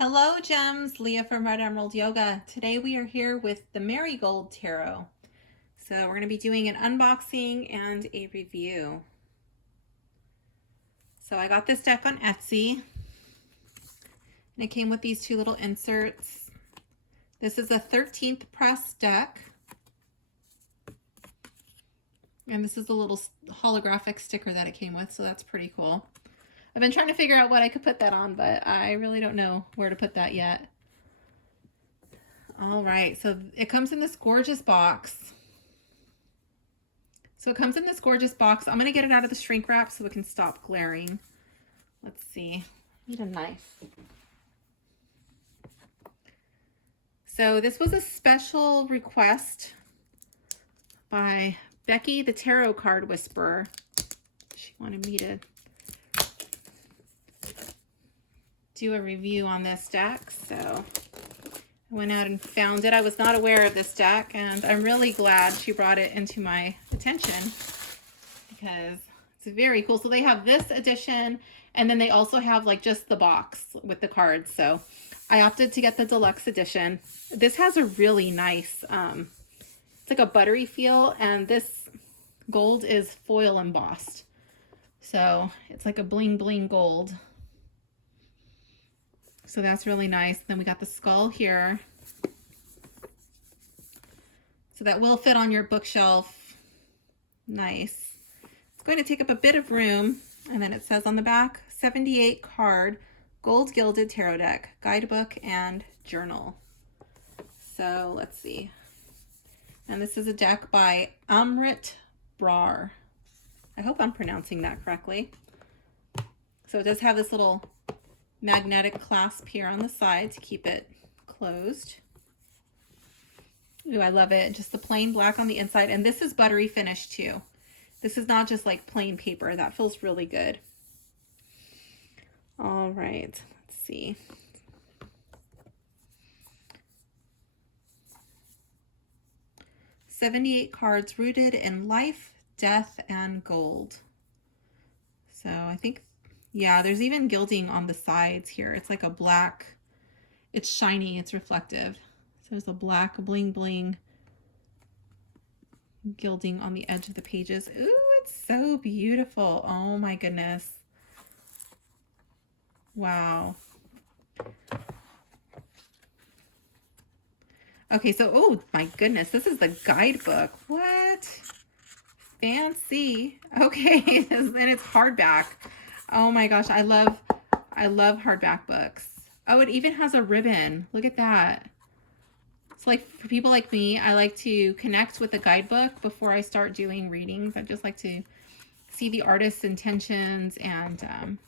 Hello Gems, Leah from Red Emerald Yoga. Today we are here with the Marigold Tarot. So we're going to be doing an unboxing and a review. So I got this deck on Etsy and it came with these two little inserts. This is a 13th press deck. And this is the little holographic sticker that it came with, so that's pretty cool. I've been trying to figure out what I could put that on, but I really don't know where to put that yet. All right, so it comes in this gorgeous box. I'm going to get it out of the shrink wrap so it can stop glaring. Let's see. I need a knife. So this was a special request by Becky, the Tarot Card Whisperer. She wanted me to do a review on this deck, so I went out and found it. I was not aware of this deck, and I'm really glad she brought it into my attention because it's very cool. So they have this edition, and then they also have like just the box with the cards. So I opted to get the deluxe edition. This has a really nice, it's like a buttery feel, and this gold is foil embossed. So it's like a bling bling gold. So that's really nice. Then we got the skull here. So that will fit on your bookshelf. Nice. It's going to take up a bit of room. And then it says on the back, 78 card, gold gilded tarot deck, guidebook, and journal. So let's see. And this is a deck by Amrit Brar. I hope I'm pronouncing that correctly. So it does have this little magnetic clasp here on the side to keep it closed. Ooh, I love it. Just the plain black on the inside. And this is buttery finish too. This is not just like plain paper. That feels really good. All right, let's see. "78 cards rooted in life, death, and gold." So I think, yeah, there's even gilding on the sides here. It's like a black, it's shiny, it's reflective. So there's a black bling bling gilding on the edge of the pages. Ooh, it's so beautiful. Oh my goodness. Wow. Okay, so, oh my goodness, this is the guidebook. What? Fancy. Okay, and it's hardback. Oh my gosh, I love hardback books. Oh, it even has a ribbon. Look at that. It's like for people like me, I like to connect with the guidebook before I start doing readings. I just like to see the artist's intentions and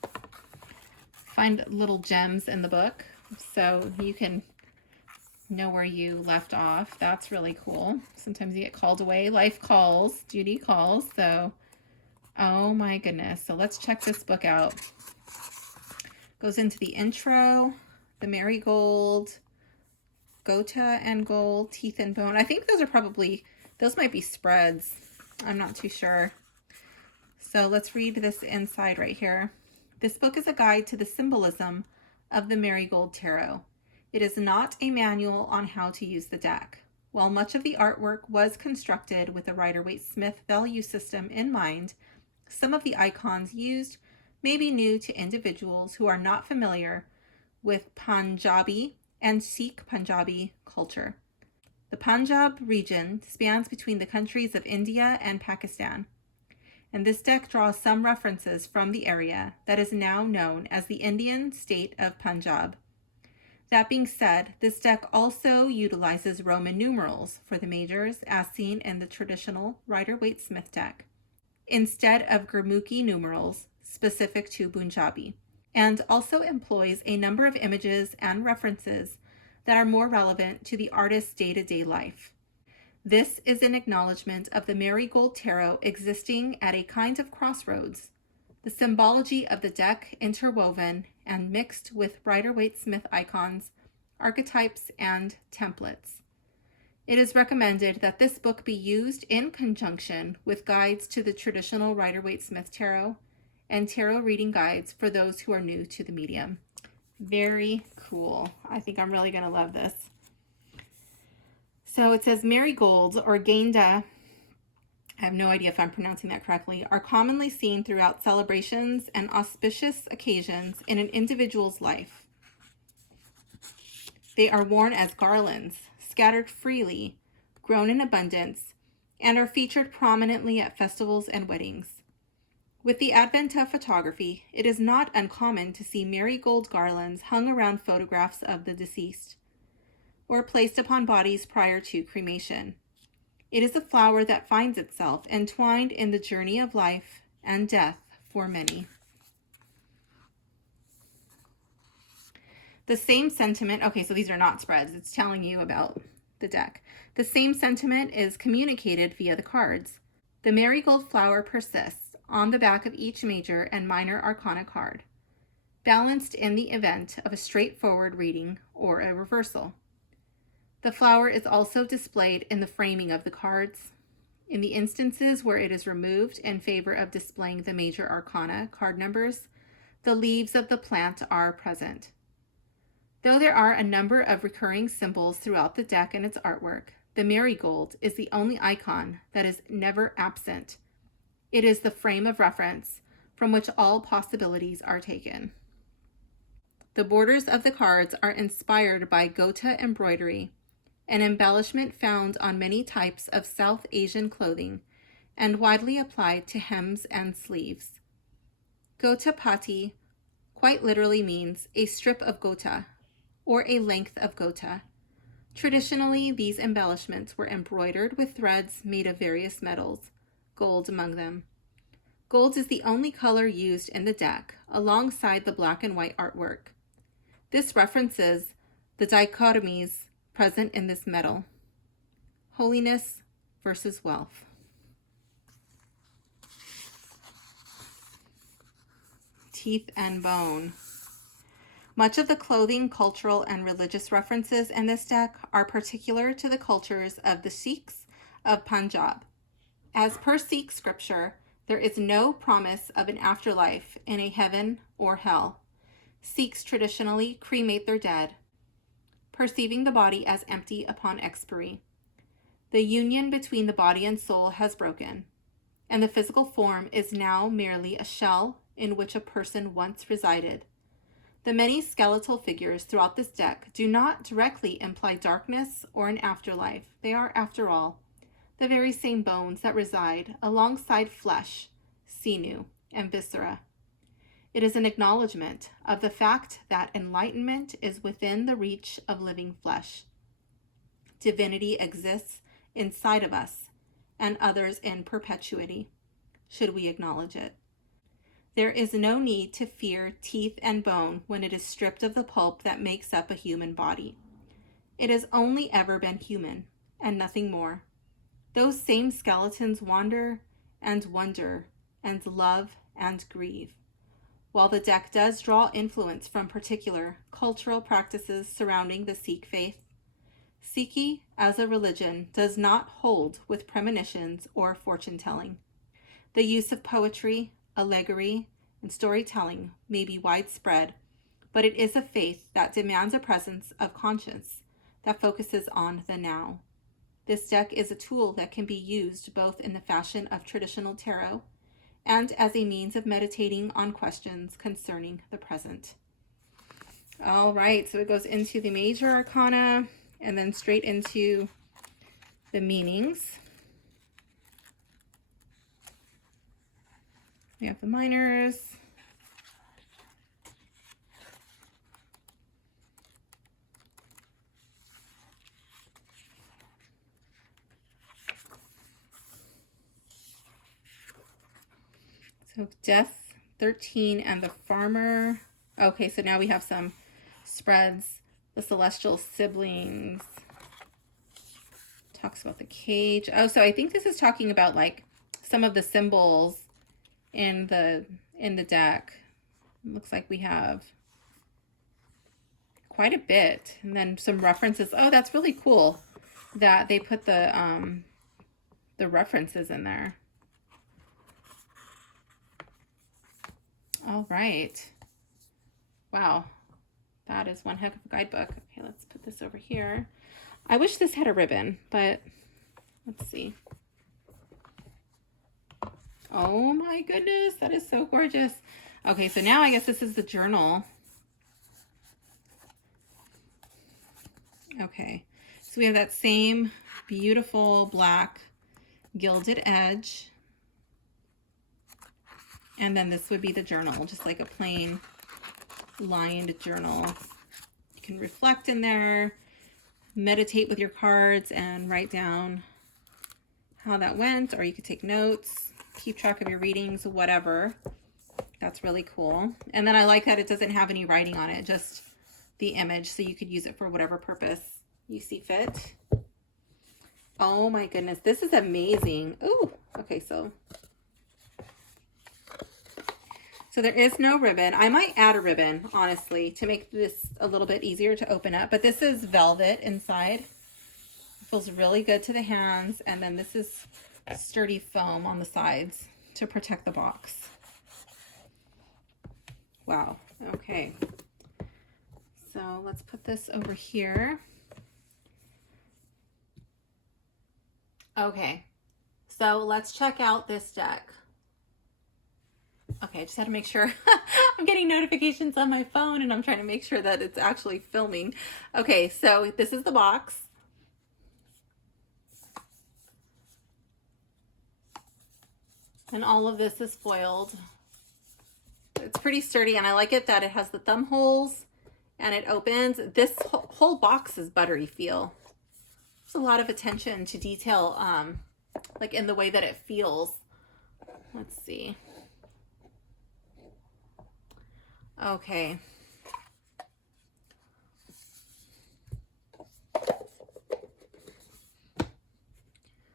find little gems in the book so you can know where you left off. That's really cool. Sometimes you get called away. Life calls, duty calls. So, oh my goodness. So let's check this book out. Goes into the intro, the marigold, gota and gold, teeth and bone. I think those are probably, those might be spreads. I'm not too sure. So let's read this inside right here. "This book is a guide to the symbolism of the Marigold Tarot. It is not a manual on how to use the deck. While much of the artwork was constructed with the Rider-Waite-Smith value system in mind, some of the icons used may be new to individuals who are not familiar with Punjabi and Sikh Punjabi culture. The Punjab region spans between the countries of India and Pakistan, and this deck draws some references from the area that is now known as the Indian state of Punjab. That being said, this deck also utilizes Roman numerals for the majors as seen in the traditional Rider-Waite-Smith deck, instead of Gurmukhi numerals specific to Punjabi, and also employs a number of images and references that are more relevant to the artist's day-to-day life. This is an acknowledgement of the Marigold Tarot existing at a kind of crossroads, the symbology of the deck interwoven and mixed with Rider-Waite-Smith icons, archetypes, and templates. It is recommended that this book be used in conjunction with guides to the traditional Rider-Waite-Smith tarot and tarot reading guides for those who are new to the medium." Very cool. I think I'm really going to love this. So it says marigolds or gainda, I have no idea if I'm pronouncing that correctly, are commonly seen throughout celebrations and auspicious occasions in an individual's life. They are worn as garlands, scattered freely, grown in abundance, and are featured prominently at festivals and weddings. With the advent of photography, it is not uncommon to see marigold garlands hung around photographs of the deceased, or placed upon bodies prior to cremation. It is a flower that finds itself entwined in the journey of life and death for many. The same sentiment, okay, so these are not spreads, it's telling you about the deck. The same sentiment is communicated via the cards. The marigold flower persists on the back of each major and minor arcana card, balanced in the event of a straightforward reading or a reversal. The flower is also displayed in the framing of the cards. In the instances where it is removed in favor of displaying the major arcana card numbers, the leaves of the plant are present. Though there are a number of recurring symbols throughout the deck and its artwork, the marigold is the only icon that is never absent. It is the frame of reference from which all possibilities are taken. The borders of the cards are inspired by Gota embroidery, an embellishment found on many types of South Asian clothing and widely applied to hems and sleeves. Gota pati quite literally means a strip of gota, or a length of gota. Traditionally, these embellishments were embroidered with threads made of various metals, gold among them. Gold is the only color used in the deck, alongside the black and white artwork. This references the dichotomies present in this metal: holiness versus wealth. Teeth and bone. Much of the clothing, cultural, and religious references in this deck are particular to the cultures of the Sikhs of Punjab. As per Sikh scripture, there is no promise of an afterlife in a heaven or hell. Sikhs traditionally cremate their dead, perceiving the body as empty upon expiry. The union between the body and soul has broken, and the physical form is now merely a shell in which a person once resided. The many skeletal figures throughout this deck do not directly imply darkness or an afterlife. They are, after all, the very same bones that reside alongside flesh, sinew, and viscera. It is an acknowledgement of the fact that enlightenment is within the reach of living flesh. Divinity exists inside of us and others in perpetuity, should we acknowledge it. There is no need to fear teeth and bone when it is stripped of the pulp that makes up a human body. It has only ever been human, and nothing more. Those same skeletons wander and wonder and love and grieve. While the deck does draw influence from particular cultural practices surrounding the Sikh faith, Sikhi as a religion does not hold with premonitions or fortune-telling. The use of poetry, allegory, and storytelling may be widespread, but it is a faith that demands a presence of conscience that focuses on the now. This deck is a tool that can be used both in the fashion of traditional tarot and as a means of meditating on questions concerning the present. All right, so it goes into the major arcana and then straight into the meanings. We have the minors. So Death 13 and the Farmer. Okay, so now we have some spreads. The Celestial Siblings. Talks about the cage. Oh, so I think this is talking about like some of the symbols in the deck. It looks like we have quite a bit, and then some references. Oh, that's really cool that they put the references in there. All right. Wow. That is one heck of a guidebook. Okay, let's put this over here. I wish this had a ribbon, but let's see. Oh my goodness, that is so gorgeous. Okay, so now I guess this is the journal. Okay, so we have that same beautiful black gilded edge. And then this would be the journal, just like a plain lined journal. You can reflect in there, meditate with your cards, and write down how that went, or you could take notes, keep track of your readings, whatever. That's really cool. And then I like that it doesn't have any writing on it, just the image, so you could use it for whatever purpose you see fit. Oh my goodness, this is amazing. Ooh, okay, so there is no ribbon. I might add a ribbon, honestly, to make this a little bit easier to open up. But this is velvet inside. It feels really good to the hands. And then this is sturdy foam on the sides to protect the box. Wow. Okay. So let's put this over here. Okay. So let's check out this deck. Okay, I just had to make sure. I'm getting notifications on my phone and I'm trying to make sure that it's actually filming. Okay, so this is the box. And all of this is foiled. It's pretty sturdy and I like it that it has the thumb holes and it opens. This whole box is buttery feel. There's a lot of attention to detail, like in the way that it feels. Let's see. Okay.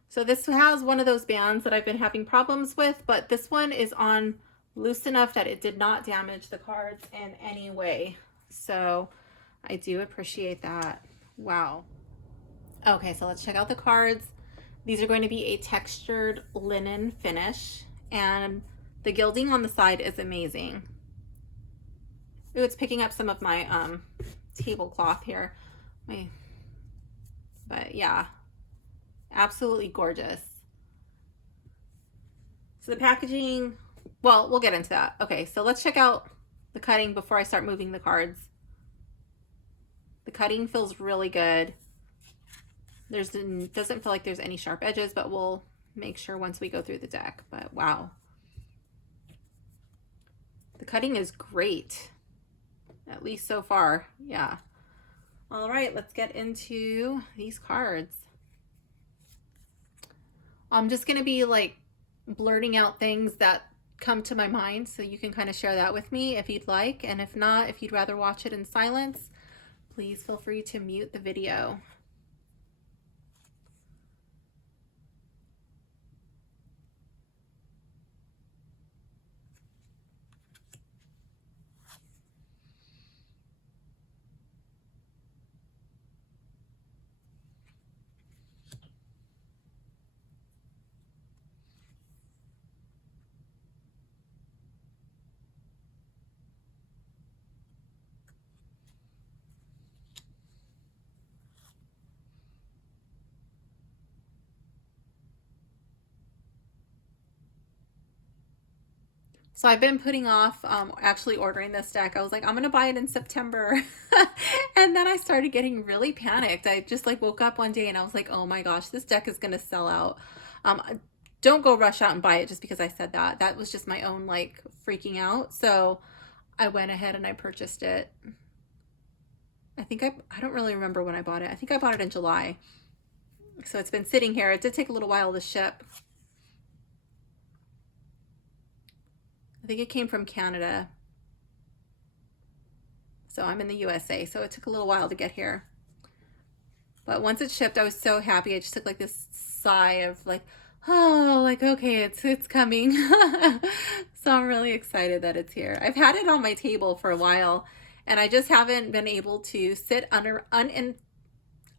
So this has one of those bands that I've been having problems with, but this one is on loose enough that it did not damage the cards in any way. So I do appreciate that. Wow. Okay, so let's check out the cards. These are going to be a textured linen finish, and the gilding on the side is amazing. Ooh, it's picking up some of my tablecloth here. But yeah, absolutely gorgeous. So the packaging, well, we'll get into that. Okay, so let's check out the cutting before I start moving the cards. The cutting feels really good. Doesn't feel like there's any sharp edges, but we'll make sure once we go through the deck. But wow. The cutting is great. At least so far, yeah. All right, let's get into these cards. I'm just gonna be like blurting out things that come to my mind, so you can kind of share that with me if you'd like. And if not, if you'd rather watch it in silence, please feel free to mute the video. So I've been putting off actually ordering this deck. I was like, I'm gonna buy it in September. And then I started getting really panicked. I just like woke up one day and I was like, oh my gosh, this deck is gonna sell out. Don't go rush out and buy it just because I said that. That was just my own like freaking out. So I went ahead and I purchased it. I think I don't really remember when I bought it. I think I bought it in July. So it's been sitting here. It did take a little while to ship. I think it came from Canada. So I'm in the USA, so it took a little while to get here. But once it shipped, I was so happy. I just took like this sigh of like, oh, like, okay, it's coming. So I'm really excited that it's here. I've had it on my table for a while, and I just haven't been able to sit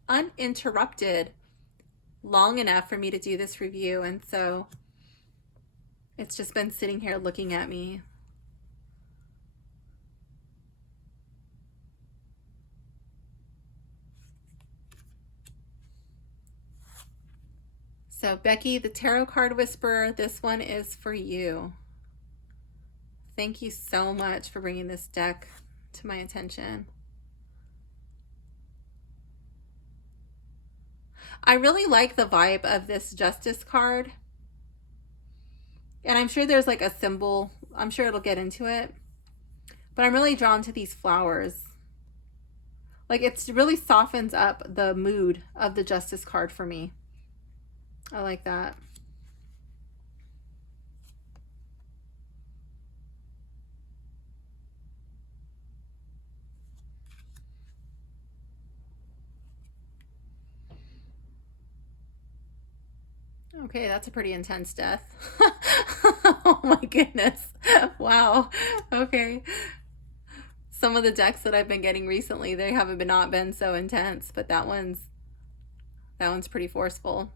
uninterrupted long enough for me to do this review. And so it's just been sitting here looking at me. So Becky, the Tarot Card Whisperer, this one is for you. Thank you so much for bringing this deck to my attention. I really like the vibe of this Justice card. And I'm sure there's like a symbol. I'm sure it'll get into it. But I'm really drawn to these flowers. Like, it really softens up the mood of the Justice card for me. I like that. Okay, that's a pretty intense death. Oh my goodness. Wow. Okay. Some of the decks that I've been getting recently, they haven't not been so intense, but that one's pretty forceful.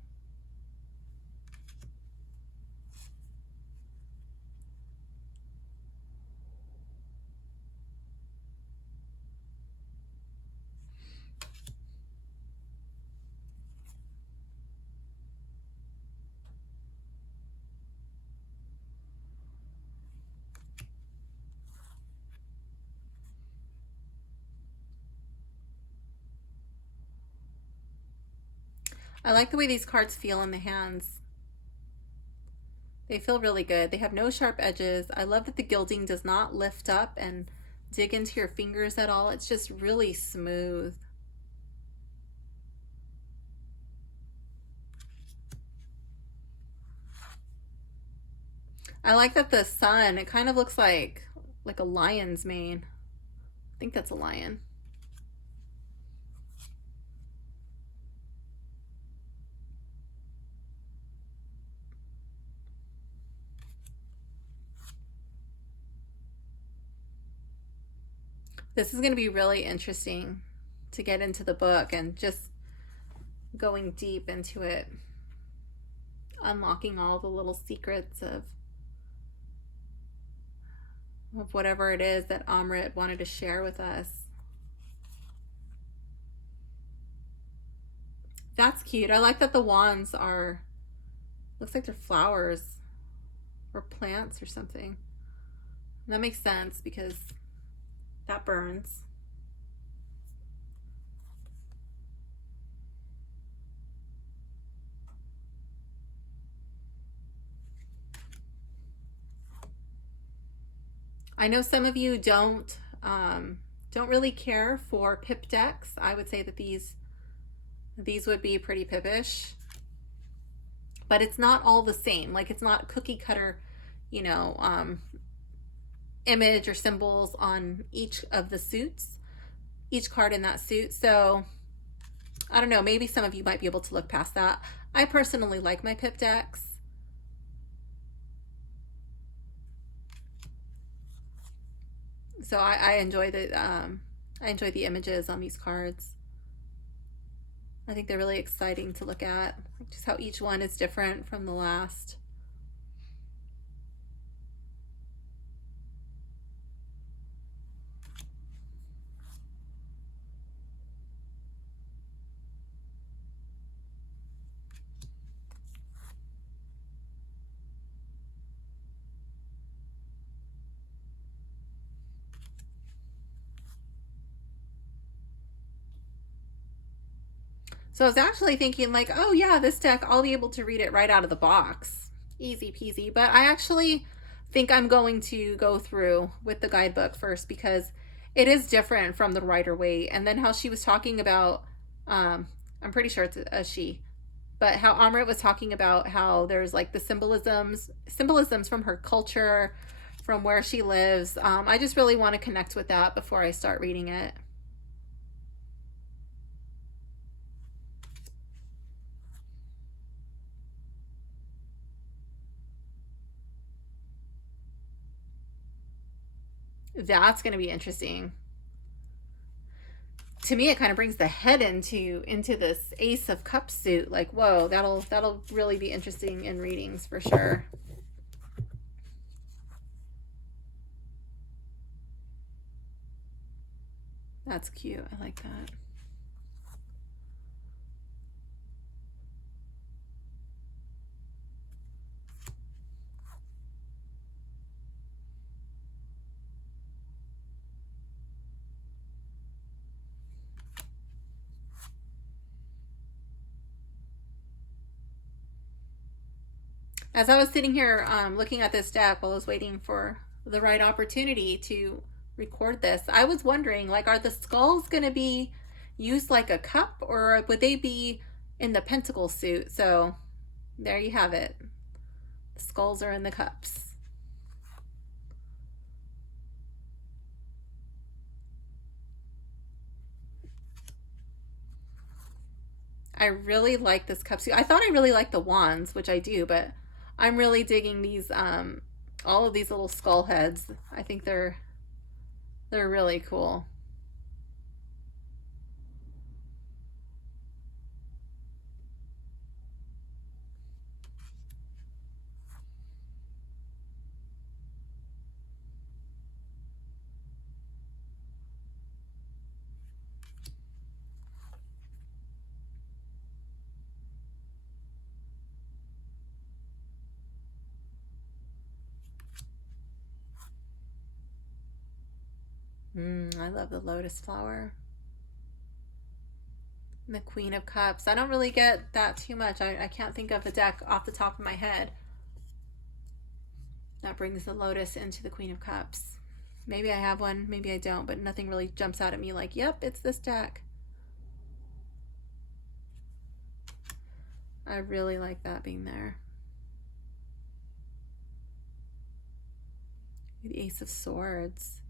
I like the way these cards feel in the hands. They feel really good. They have no sharp edges. I love that the gilding does not lift up and dig into your fingers at all. It's just really smooth. I like that the sun, it kind of looks like a lion's mane. I think that's a lion. This is going to be really interesting to get into the book and just going deep into it, unlocking all the little secrets of whatever it is that Amrit wanted to share with us. That's cute. I like that the wands are, looks like they're flowers or plants or something. That makes sense because that burns. I know some of you don't really care for pip decks. I would say that these would be pretty pippish, but it's not all the same. Like, it's not cookie cutter, you know, image or symbols on each of the suits, each card in that suit. So I don't know, maybe some of you might be able to look past that. I personally like my pip decks. So I enjoy the images on these cards. I think they're really exciting to look at, just how each one is different from the last. So I was actually thinking like, oh yeah, this deck, I'll be able to read it right out of the box. Easy peasy. But I actually think I'm going to go through with the guidebook first because it is different from the Rider-Waite. And then how she was talking about, I'm pretty sure it's a she, but how Amrit was talking about how there's like the symbolisms from her culture, from where she lives. I just really want to connect with that before I start reading it. That's going to be interesting. To me, it kind of brings the head into this Ace of Cups suit. Like, whoa, that'll really be interesting in readings for sure. That's cute. I like that. As I was sitting here looking at this deck while I was waiting for the right opportunity to record this, I was wondering, like, are the skulls going to be used like a cup, or would they be in the pentacle suit? So there you have it. The skulls are in the cups. I really like this cup suit. I thought I really liked the wands, which I do, but I'm really digging these all of these little skull heads. I think they're really cool. I love the lotus flower. And the Queen of Cups. I don't really get that too much. I can't think of a deck off the top of my head that brings the lotus into the Queen of Cups. Maybe I have one, maybe I don't, but nothing really jumps out at me like, yep, it's this deck. I really like that being there. The Ace of Swords.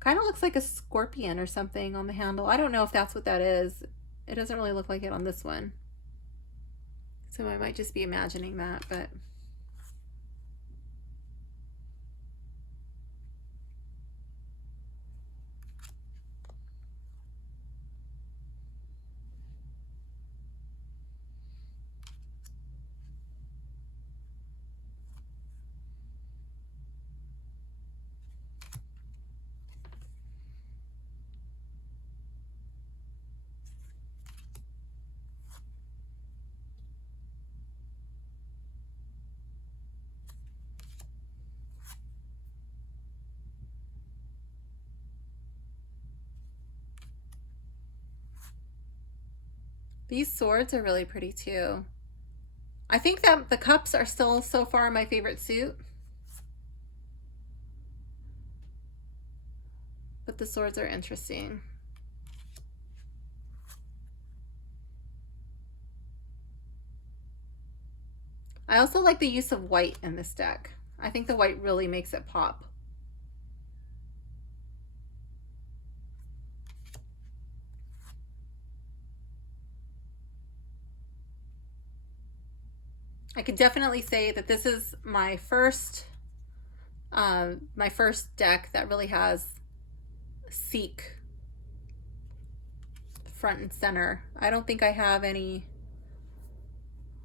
Kind of looks like a scorpion or something on the handle. I don't know if that's what that is. It doesn't really look like it on this one. So I might just be imagining that, but... These swords are really pretty too. I think that the cups are still so far my favorite suit. But the swords are interesting. I also like the use of white in this deck. I think the white really makes it pop. I could definitely say that this is my first deck that really has Seek front and center. I don't think I have any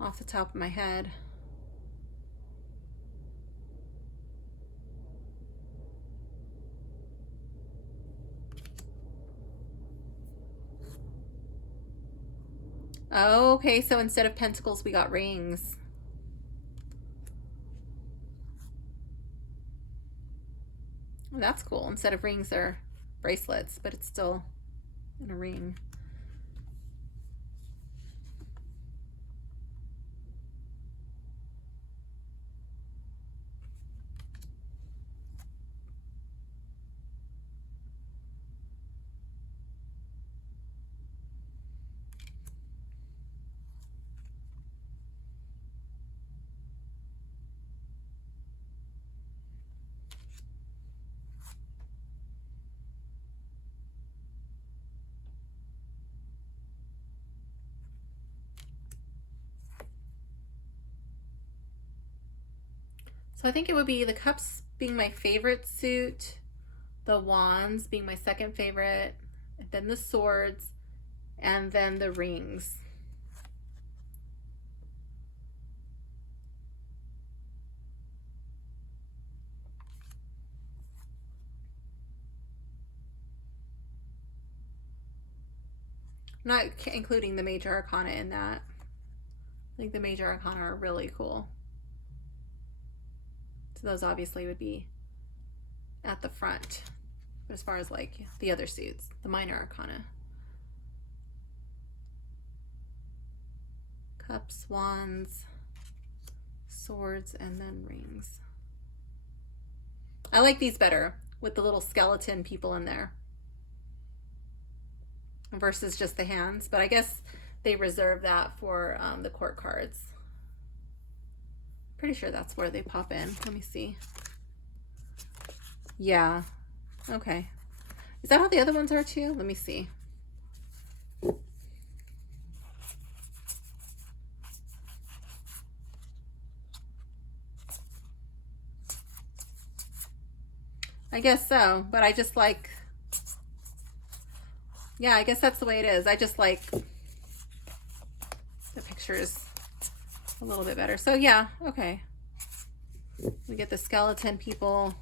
off the top of my head. Oh, okay, so instead of pentacles, we got rings. Well, that's cool. Instead of rings, they're bracelets, but it's still in a ring. So I think it would be the cups being my favorite suit, the wands being my second favorite, and then the swords, and then the rings. I'm not including the major arcana in that. I think the major arcana are really cool. So those obviously would be at the front. But as far as like the other suits, the minor arcana Cups, wands, swords, and then rings. I like these better with the little skeleton people in there versus just the hands, but I guess they reserve that for the court cards. Pretty sure that's where they pop in. Let me see. Yeah. Okay. Is that how the other ones are too? Let me see. I guess so, but I just like, yeah, I guess that's the way it is. I just like the pictures a little bit better. So yeah, okay. We get the skeleton people.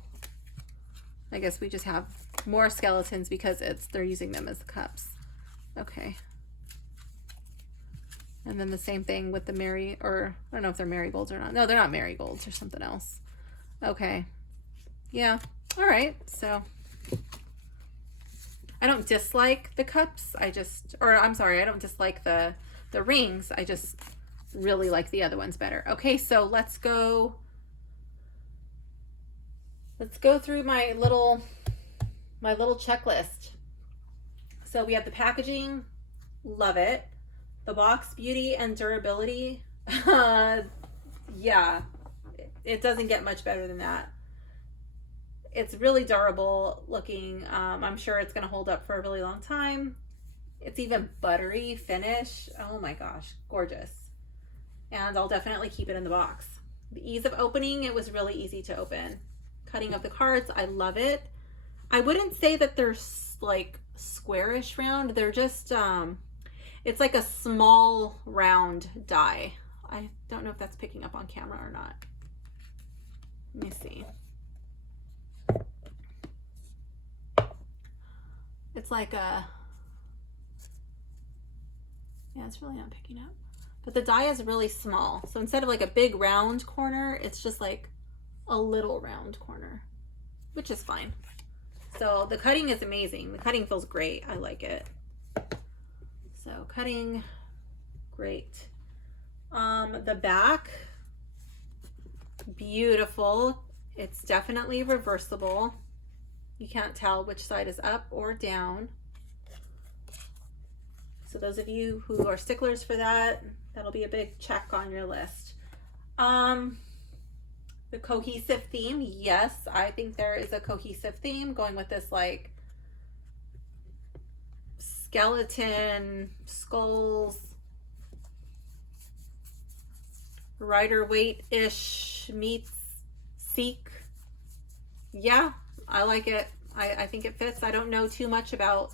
I guess we just have more skeletons because they're using them as the cups. Okay. And then the same thing with the I don't know if they're marigolds or not. No, they're not marigolds, or something else. Okay. Yeah. All right. So I don't dislike the cups. I don't dislike the rings. I just really like the other ones better. Okay. So let's go through my little checklist. So we have the packaging, love it. The box, beauty and durability. Yeah, it doesn't get much better than that. It's really durable looking. I'm sure it's gonna hold up for a really long time. It's even buttery finish. Oh my gosh, gorgeous. And I'll definitely keep it in the box. The ease of opening, it was really easy to open. Cutting of the cards, I love it. I wouldn't say that they're like squarish round. They're just, it's like a small round die. I don't know if that's picking up on camera or not. Let me see. It's like yeah, it's really not picking up. But the die is really small. So instead of like a big round corner, it's just like a little round corner, which is fine. So the cutting is amazing. The cutting feels great. I like it. So cutting, great. The back, beautiful. It's definitely reversible. You can't tell which side is up or down. So those of you who are sticklers for that, that'll be a big check on your list. The cohesive theme, yes, I think there is a cohesive theme going with this like skeleton, skulls, Rider-Waite-ish meets Sikh. Yeah, I like it. I think it fits. I don't know too much about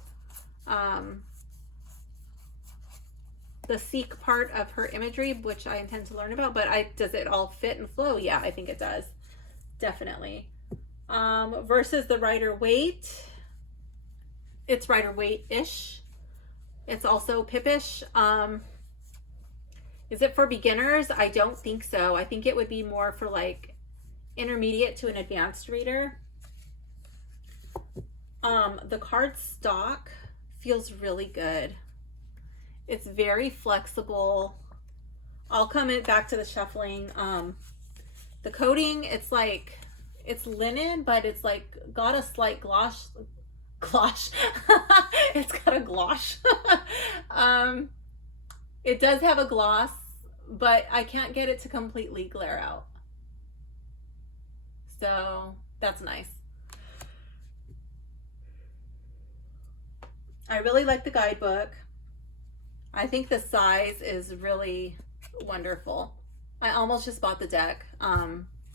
the Sikh part of her imagery, which I intend to learn about, but does it all fit and flow? Yeah, I think it does. Definitely. Versus the Rider-Waite. It's Rider-Waite-ish. It's also Pippish. Is it for beginners? I don't think so. I think it would be more for like intermediate to an advanced reader. The card stock feels really good. It's very flexible. I'll come back to the shuffling. The coating, it's like, it's linen, but it's like got a slight gloss. It's got a gloss. It does have a gloss, but I can't get it to completely glare out. So that's nice. I really like the guidebook. I think the size is really wonderful. I almost just bought the deck.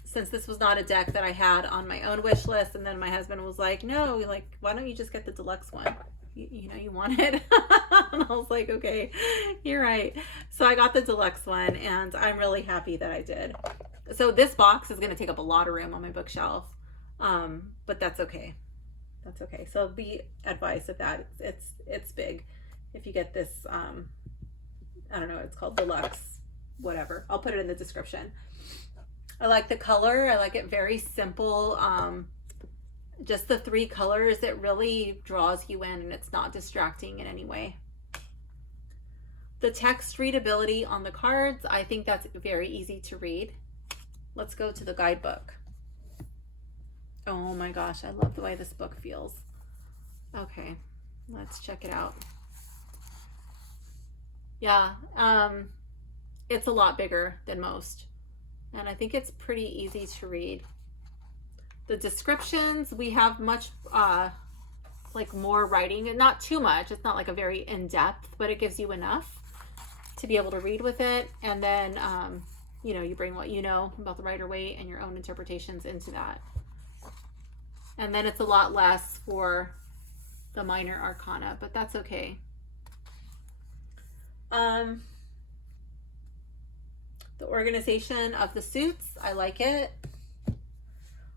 Since this was not a deck that I had on my own wish list, and then my husband was like, no, like, why don't you just get the deluxe one? You know, you want it. And I was like, okay, you're right. So I got the deluxe one, and I'm really happy that I did. So this box is going to take up a lot of room on my bookshelf, but that's okay. That's okay. So be advised of that. It's big. If you get this, I don't know what it's called, deluxe, whatever. I'll put it in the description. I like the color. I like it very simple. Just the 3 colors, it really draws you in, and it's not distracting in any way. The text readability on the cards, I think that's very easy to read. Let's go to the guidebook. Oh my gosh, I love the way this book feels. Okay, let's check it out. Yeah, it's a lot bigger than most, and I think it's pretty easy to read. The descriptions, we have much like more writing, and not too much. It's not like a very in-depth, but it gives you enough to be able to read with it. And then you know, you bring what you know about the Rider-Waite and your own interpretations into that. And then it's a lot less for the minor arcana, but that's okay. The organization of the suits, I like it.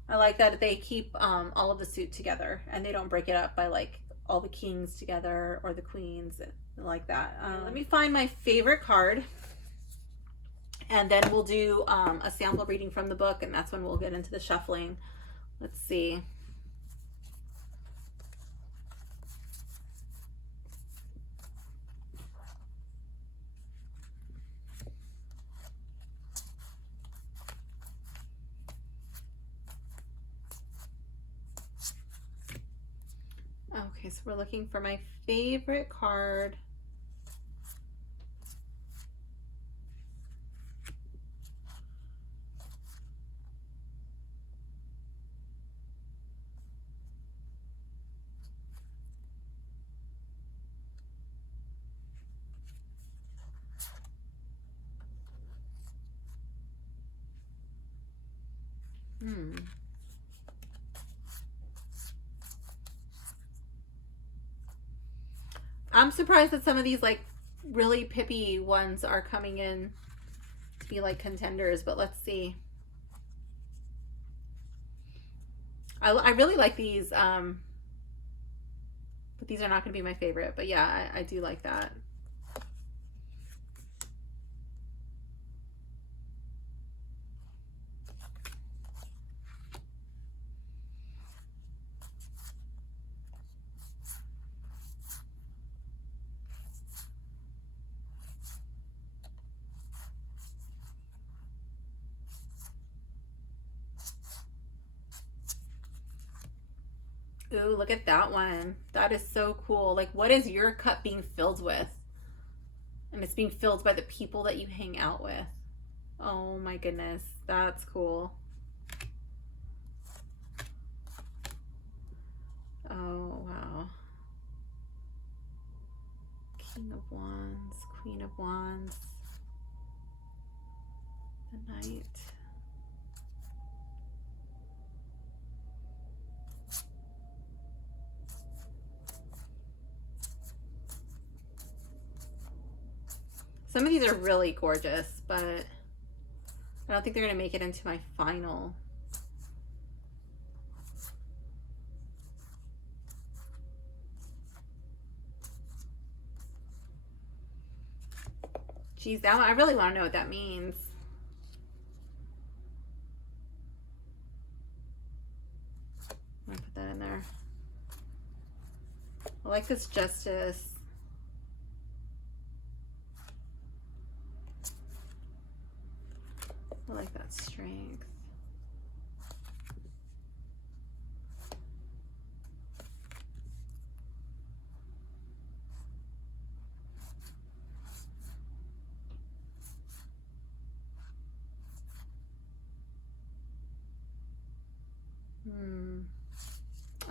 I like that they keep all of the suit together and they don't break it up by like all the kings together or the queens, like that. Let me find my favorite card, and then we'll do a sample reading from the book, and that's when we'll get into the shuffling. Let's see. Okay, so we're looking for my favorite card. I'm surprised that some of these like really pippy ones are coming in to be like contenders, but let's see. I really like these, but these are not going to be my favorite. But yeah, I do like that. Ooh, look at that one. That is so cool. Like, what is your cup being filled with? And it's being filled by the people that you hang out with. Oh my goodness, that's cool. Oh, wow. King of Wands, Queen of Wands, the Knight. Some of these are really gorgeous, but I don't think they're going to make it into my final. Geez, that one, I really want to know what that means. I'm going to put that in there. I like this Justice. I like that Strength.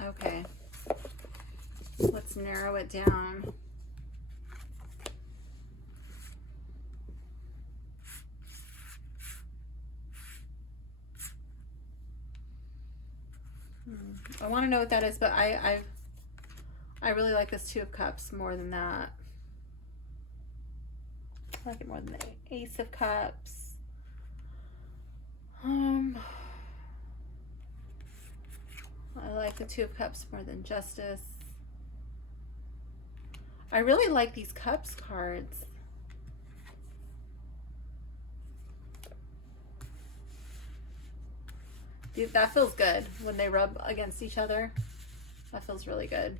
Okay. Let's narrow it down. I want to know what that is, but I really like this Two of Cups more than that. I like it more than the Ace of Cups. I like the Two of Cups more than Justice. I really like these Cups cards. Dude, that feels good when they rub against each other. That feels really good.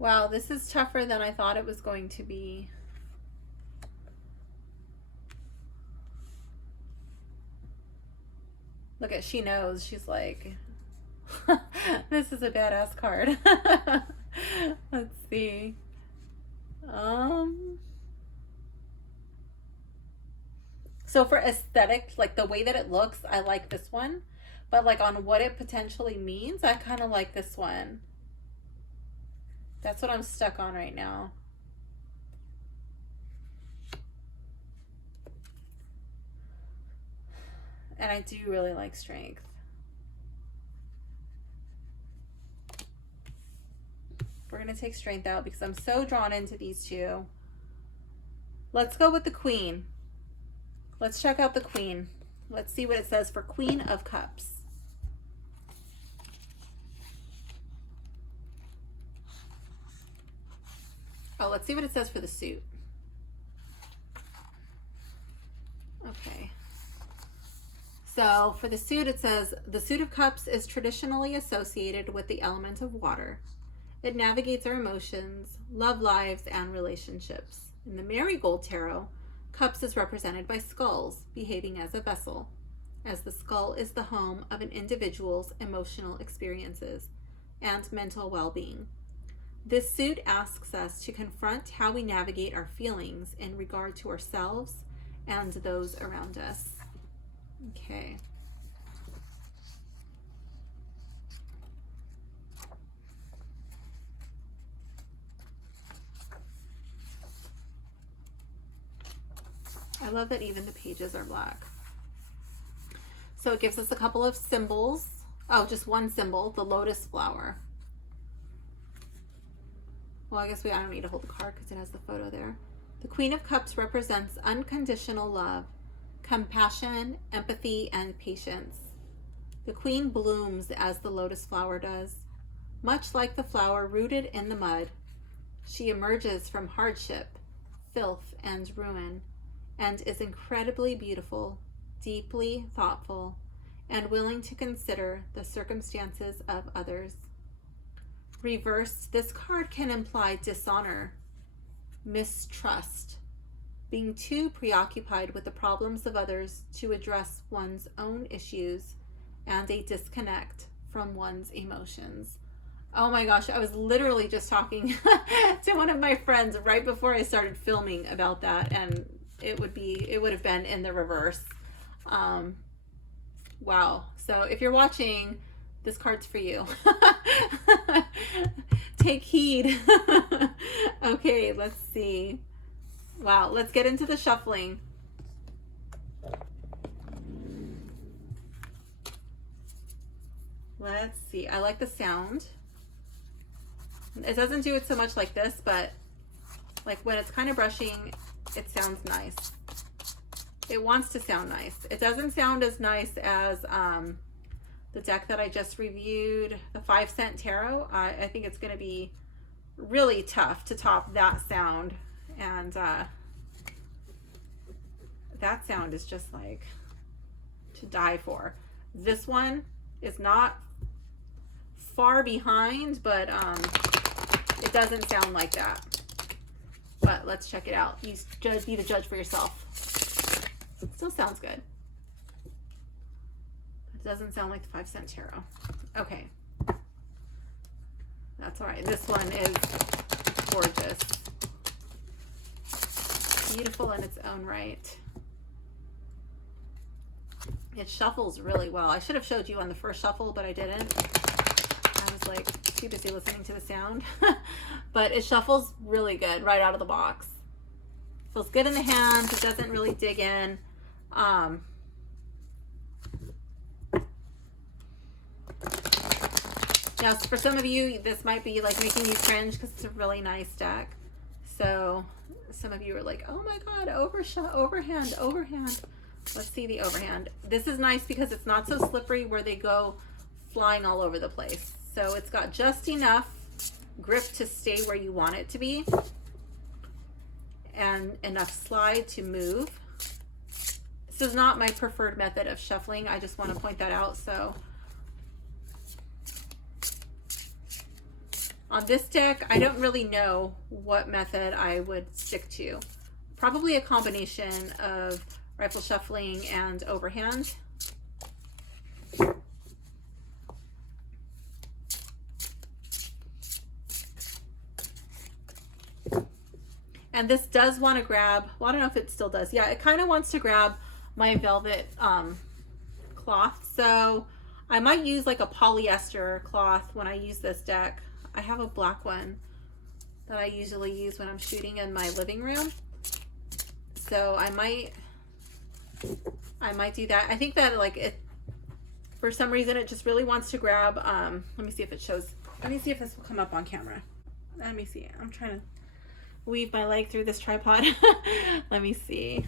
Wow, this is tougher than I thought it was going to be. Look at, she knows. She's like, this is a badass card. Let's see. So for aesthetic, like the way that it looks, I like this one. But like on what it potentially means, I kind of like this one. That's what I'm stuck on right now. And I do really like strength. We're going to take strength out because I'm so drawn into these two. Let's go with the Queen. Let's check out the Queen. Let's see what it says for Queen of Cups. Oh, let's see what it says for the suit. Okay. So for the suit, it says, the suit of cups is traditionally associated with the element of water. It navigates our emotions, love lives, and relationships. In the Marygold Tarot, cups is represented by skulls, behaving as a vessel, as the skull is the home of an individual's emotional experiences and mental well-being. This suit asks us to confront how we navigate our feelings in regard to ourselves and those around us. Okay. I love that even the pages are black. So it gives us a couple of symbols. Oh, just one symbol, the lotus flower. Well, I guess I don't need to hold the card because it has the photo there. The Queen of Cups represents unconditional love, compassion, empathy, and patience. The Queen blooms as the lotus flower does. Much like the flower rooted in the mud, she emerges from hardship, filth, and ruin, and is incredibly beautiful, deeply thoughtful, and willing to consider the circumstances of others. Reversed, this card can imply dishonor, mistrust, being too preoccupied with the problems of others to address one's own issues, and a disconnect from one's emotions. Oh my gosh, I was literally just talking to one of my friends right before I started filming about that, and it would have been in the reverse. Wow. So if you're watching, this card's for you. Take heed. Okay, let's see. Wow, let's get into the shuffling. Let's see. I like the sound. It doesn't do it so much like this, but like when it's kind of brushing, it sounds nice. It wants to sound nice. It doesn't sound as nice as the deck that I just reviewed, the 5-cent tarot. I think it's going to be really tough to top that sound. And that sound is just like to die for. This one is not far behind, but it doesn't sound like that. But let's check it out. You be the judge for yourself. It still sounds good. It doesn't sound like the 5-cent tarot. Okay. That's all right. This one is gorgeous. Beautiful in its own right. It shuffles really well. I should have showed you on the first shuffle, but I didn't. I was like too busy listening to the sound. But it shuffles really good right out of the box. Feels good in the hands. It doesn't really dig in. Now, for some of you, this might be like making you cringe because it's a really nice deck. So some of you are like, oh my God, overhand. Let's see the overhand. This is nice because it's not so slippery where they go flying all over the place. So it's got just enough grip to stay where you want it to be, and enough slide to move. This is not my preferred method of shuffling. I just want to point that out. So on this deck, I don't really know what method I would stick to. Probably a combination of rifle shuffling and overhand. And this does want to grab, well, I don't know if it still does. Yeah, it kind of wants to grab my velvet cloth. So I might use like a polyester cloth when I use this deck. I have a black one that I usually use when I'm shooting in my living room. So I might do that. I think that like it, for some reason, it just really wants to grab, let me see if it shows. Let me see if this will come up on camera. Let me see. I'm trying to weave my leg through this tripod. Let me see.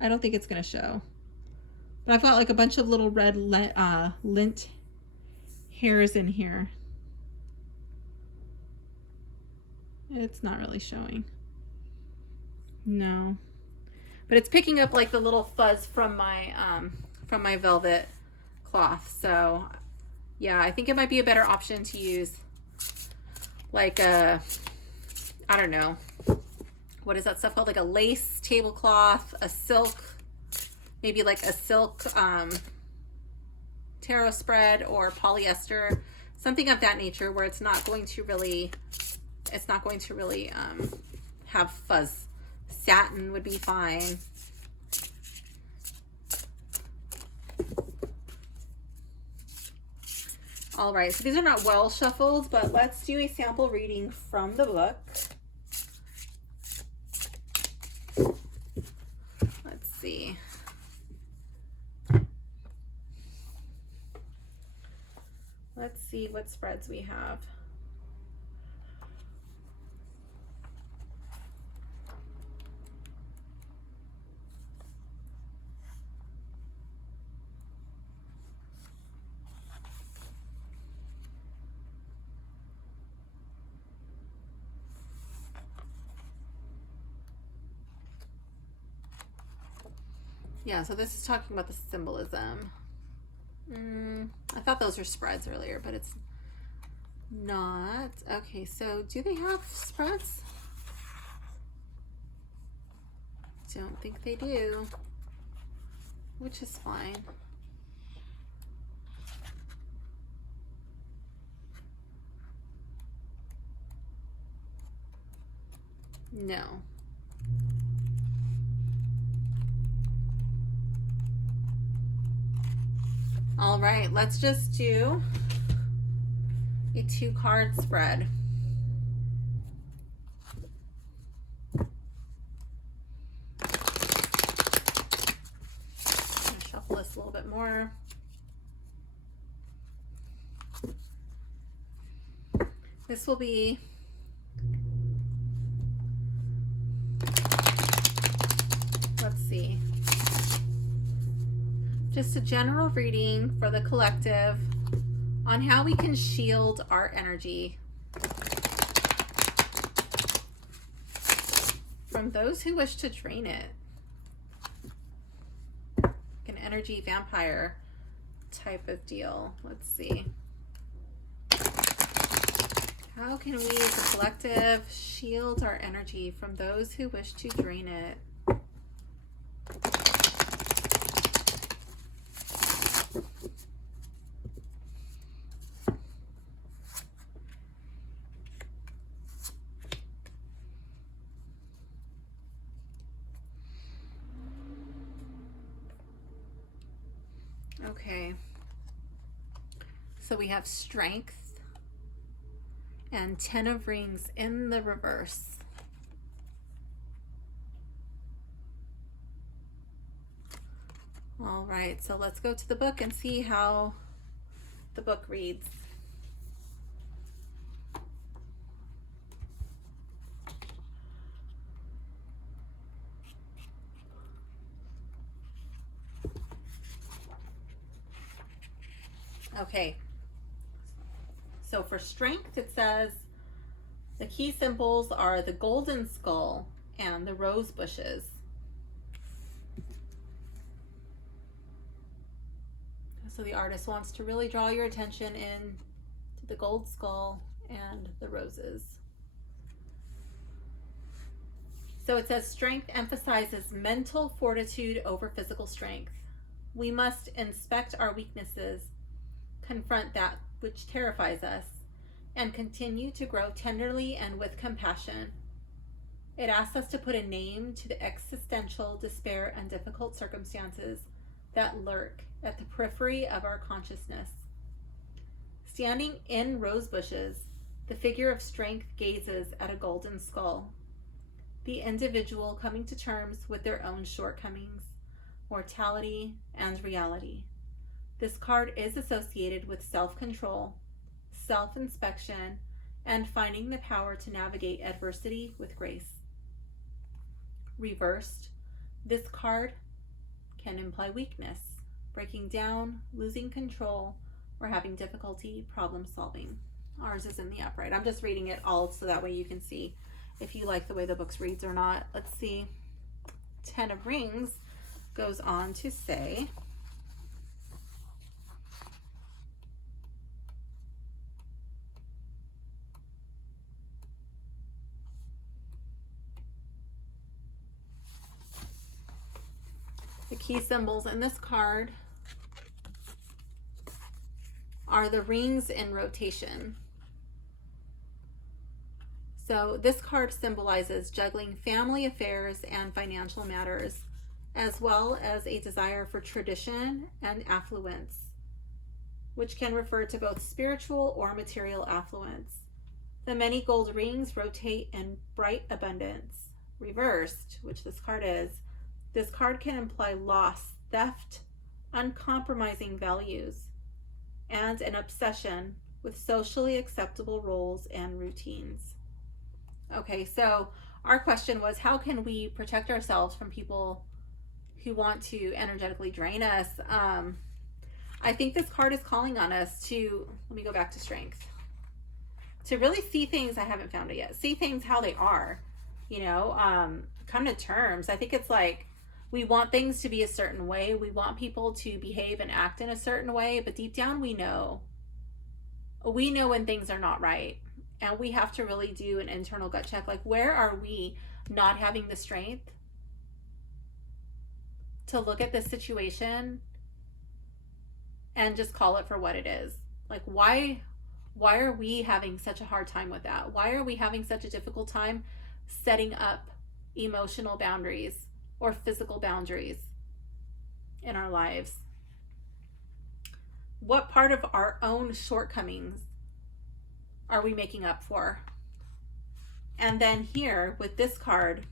I don't think it's gonna show, but I've got like a bunch of little red lint hairs in here. It's not really showing. No, but it's picking up like the little fuzz from my velvet cloth. So yeah, I think it might be a better option to use like a, I don't know, what is that stuff called? Like a lace tablecloth, a silk, maybe like a silk tarot spread, or polyester, something of that nature, where it's not going to really have fuzz. Satin would be fine. All right, so these are not well shuffled, but let's do a sample reading from the book. Let's see. Let's see what spreads we have. Yeah, so this is talking about the symbolism. I thought those were spreads earlier, but it's not. Okay, so do they have spreads? Don't think they do, which is fine. No. All right, let's just do a 2-card spread. Shuffle this a little bit more. This will be let's see. Just a general reading for the collective on how we can shield our energy from those who wish to drain it. An energy vampire type of deal. Let's see. How can we as a collective shield our energy from those who wish to drain it? Okay, so we have strength and 10 of rings in the reverse. All right, so let's go to the book and see how the book reads. Okay. So for strength, it says the key symbols are the golden skull and the rose bushes. So the artist wants to really draw your attention in to the gold skull and the roses. So it says strength emphasizes mental fortitude over physical strength. We must inspect our weaknesses, confront that which terrifies us, and continue to grow tenderly and with compassion. It asks us to put a name to the existential despair and difficult circumstances that lurk at the periphery of our consciousness. Standing in rose bushes, the figure of strength gazes at a golden skull, the individual coming to terms with their own shortcomings, mortality, and reality. This card is associated with self-control, self-inspection, and finding the power to navigate adversity with grace. Reversed, this card can imply weakness, breaking down, losing control, or having difficulty problem solving. Ours is in the upright. I'm just reading it all so that way you can see if you like the way the books reads or not. Let's see. 10 of Rings goes on to say, the key symbols in this card are the rings in rotation. So this card symbolizes juggling family affairs and financial matters, as well as a desire for tradition and affluence, which can refer to both spiritual or material affluence. The many gold rings rotate in bright abundance. Reversed, which this card is, this card can imply loss, theft, uncompromising values, and an obsession with socially acceptable roles and routines. Okay, so our question was, how can we protect ourselves from people who want to energetically drain us? I think this card is calling on us to, let me go back to strength, to really see things, I haven't found it yet, see things how they are, come to terms. I think it's like, we want things to be a certain way. We want people to behave and act in a certain way, but deep down we know when things are not right. And we have to really do an internal gut check. Like, where are we not having the strength to look at this situation and just call it for what it is? Like, why are we having such a hard time with that? Why are we having such a difficult time setting up emotional boundaries or physical boundaries in our lives? What part of our own shortcomings are we making up for? And then here with this card,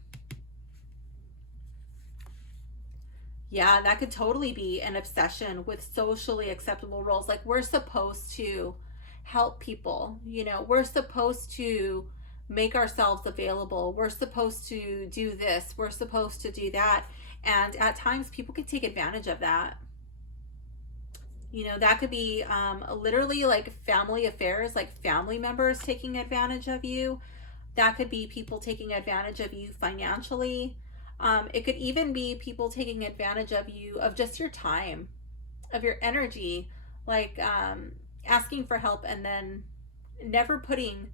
yeah, that could totally be an obsession with socially acceptable roles. Like, we're supposed to help people, we're supposed to make ourselves available. We're supposed to do this. We're supposed to do that. And at times people can take advantage of that. That could be literally like family affairs, like family members taking advantage of you. That could be people taking advantage of you financially. It could even be people taking advantage of you, of just your time, of your energy, like asking for help and then never putting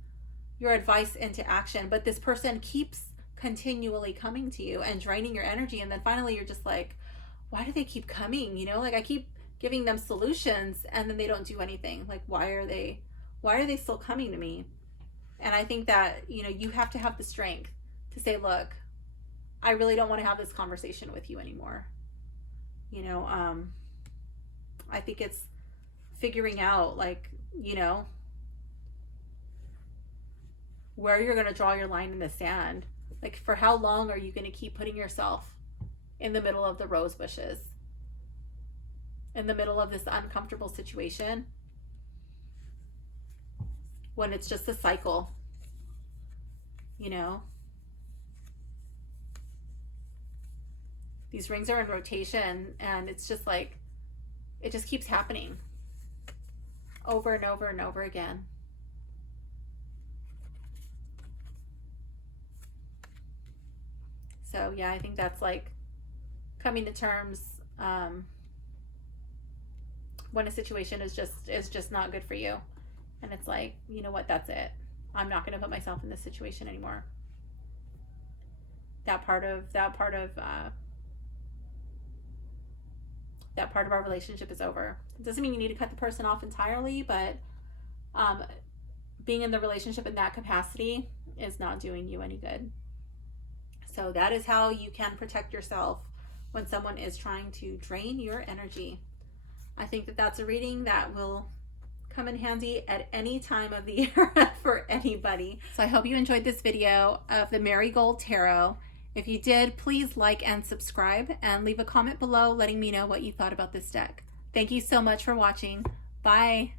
your advice into action. But this person keeps continually coming to you and draining your energy. And then finally you're just like, why do they keep coming? Like, I keep giving them solutions and then they don't do anything. Like, why are they still coming to me? And I think that, you have to have the strength to say, look, I really don't want to have this conversation with you anymore. I think it's figuring out, like, where you're going to draw your line in the sand. Like, for how long are you going to keep putting yourself in the middle of the rose bushes, in the middle of this uncomfortable situation, when it's just a cycle? These rings are in rotation and it's just like, it just keeps happening. over and over and over again. So yeah, I think that's like coming to terms when a situation is just not good for you, and it's like, you know what, that's it. I'm not going to put myself in this situation anymore. That part of our relationship is over. It doesn't mean you need to cut the person off entirely, but being in the relationship in that capacity is not doing you any good. So that is how you can protect yourself when someone is trying to drain your energy. I think that that's a reading that will come in handy at any time of the year for anybody. So I hope you enjoyed this video of the Marygold Tarot. If you did, please like and subscribe and leave a comment below letting me know what you thought about this deck. Thank you so much for watching. Bye.